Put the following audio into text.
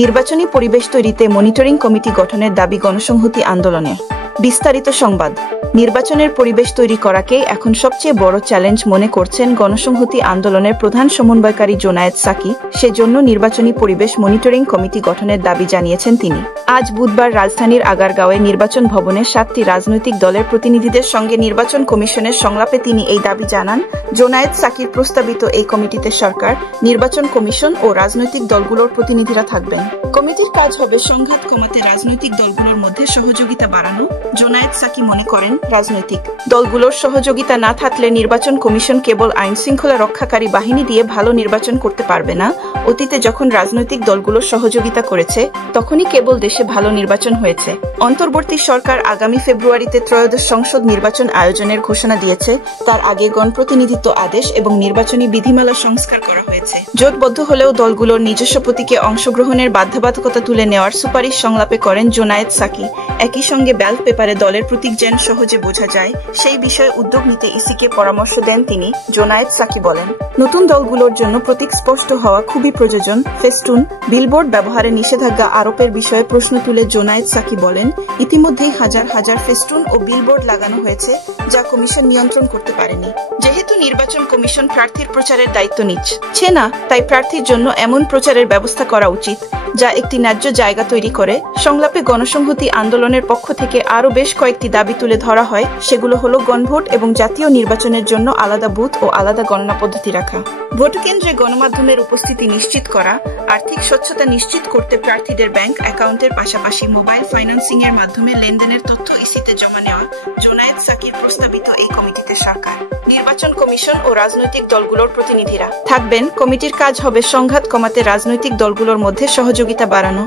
নির্বাচনী পরিবেশ তৈরিতে মনিটরিং কমিটি গঠনের দাবি গণসংহতি আন্দোলনে। বিস্তারিত সংবাদ। নির্বাচনের পরিবেশ তৈরি করাকেই এখন সবচেয়ে বড় চ্যালেঞ্জ মনে করছেন গণসংহতি আন্দোলনের প্রধান সমন্বয়কারী জোনায়েদ সাকি। সেজন্য নির্বাচনী পরিবেশ মনিটরিং কমিটি গঠনের দাবি জানিয়েছেন তিনি। আজ বুধবার রাজধানীর আগারগাঁওয়ে নির্বাচন ভবনে 7টি রাজনৈতিক দলের প্রতিনিধিদের সঙ্গে নির্বাচন কমিশনের সংলাপে তিনি এই দাবি জানান। জোনায়েদ সাকির প্রস্তাবিত এই কমিটিতে সরকার, নির্বাচন কমিশন ও রাজনৈতিক দলগুলোর প্রতিনিধিরা থাকবেন। কমিটির কাজ হবে সংঘাত কমাতে রাজনৈতিক দলগুলোর মধ্যে সহযোগিতা বাড়ানো। জোনায়েদ সাকি মনে করেন, রাজনৈতিক দলগুলোর সহযোগিতা না থাকলে নির্বাচন কমিশন কেবল আইন শৃঙ্খলা রক্ষাকারী বাহিনী দিয়ে ভালো নির্বাচন করতে পারবে না। অতীতে যখন রাজনৈতিক দলগুলোর সহযোগিতা করেছে, তখনই কেবল দেশে ভালো নির্বাচন হয়েছে। অন্তর্বর্তী সরকার আগামী ফেব্রুয়ারিতে ত্রয়োদশ সংসদ নির্বাচন আয়োজনের ঘোষণা দিয়েছে। তার আগে গণপ্রতিনিধিত্ব আদেশ এবং নির্বাচনী বিধিমালা সংস্কার করা হয়েছে। জোটবদ্ধ হলেও দলগুলোর নিজস্ব প্রতীকে অংশগ্রহণের বাধ্যবাধকতা তুলে নেওয়ার সুপারিশ সংলাপে করেন জোনায়েদ সাকি। একই সঙ্গে ব্যালট পেপারে দলের প্রতীক যেন সহজে বোঝা যায়, সেই বিষয়ে উদ্যোগ নিতে ইসিকে পরামর্শ দেন তিনি। জোনায়েদ সাকি বলেন, নতুন দলগুলোর জন্য প্রতীক স্পষ্ট হওয়া খুবই প্রয়োজন। ফেস্টুন, বিলবোর্ড ব্যবহারে নিষেধাজ্ঞা আরোপের বিষয়ে প্রশ্ন তুলে জোনায়েদ সাকি বলেন, ইতিমধ্যেই হাজার হাজার ফেস্টুন ও বিলবোর্ড লাগানো হয়েছে, যা কমিশন নিয়ন্ত্রণ করতে পারেনি। যেহেতু নির্বাচন কমিশন প্রার্থীর প্রচারের দায়িত্ব নিচ্ছে না, তাই প্রার্থীর জন্য এমন প্রচারের ব্যবস্থা করা উচিত যা একটি ন্যায্য জায়গা তৈরি করে। সংলাপে গণসংহতি আন্দোলনের পক্ষ থেকে আরও বেশ কয়েকটি দাবি তুলে ধরা হয়। সেগুলো হলো গণভোট এবং জাতীয় নির্বাচনের জন্য আলাদা বুথ ও আলাদা গণনা পদ্ধতি রাখা, ভোট কেন্দ্রে গণমাধ্যমের উপস্থিতি নিশ্চিত করা, আর্থিক স্বচ্ছতা নিশ্চিত করতে প্রার্থীদের ব্যাংক অ্যাকাউন্টের পাশাপাশি মোবাইল ফাইন্যান্সিং এর মাধ্যমে লেনদেনের তথ্য ইসিতে জমা নেওয়া। জোনায়েদ সাকির প্রস্তাবিত এই কমিটিতে সরকার, নির্বাচন কমিশন ও রাজনৈতিক দলগুলোর প্রতিনিধিরা থাকবেন। কমিটির কাজ হবে সংঘাত কমাতে রাজনৈতিক দলগুলোর মধ্যে সহযোগিতা বাড়ানো।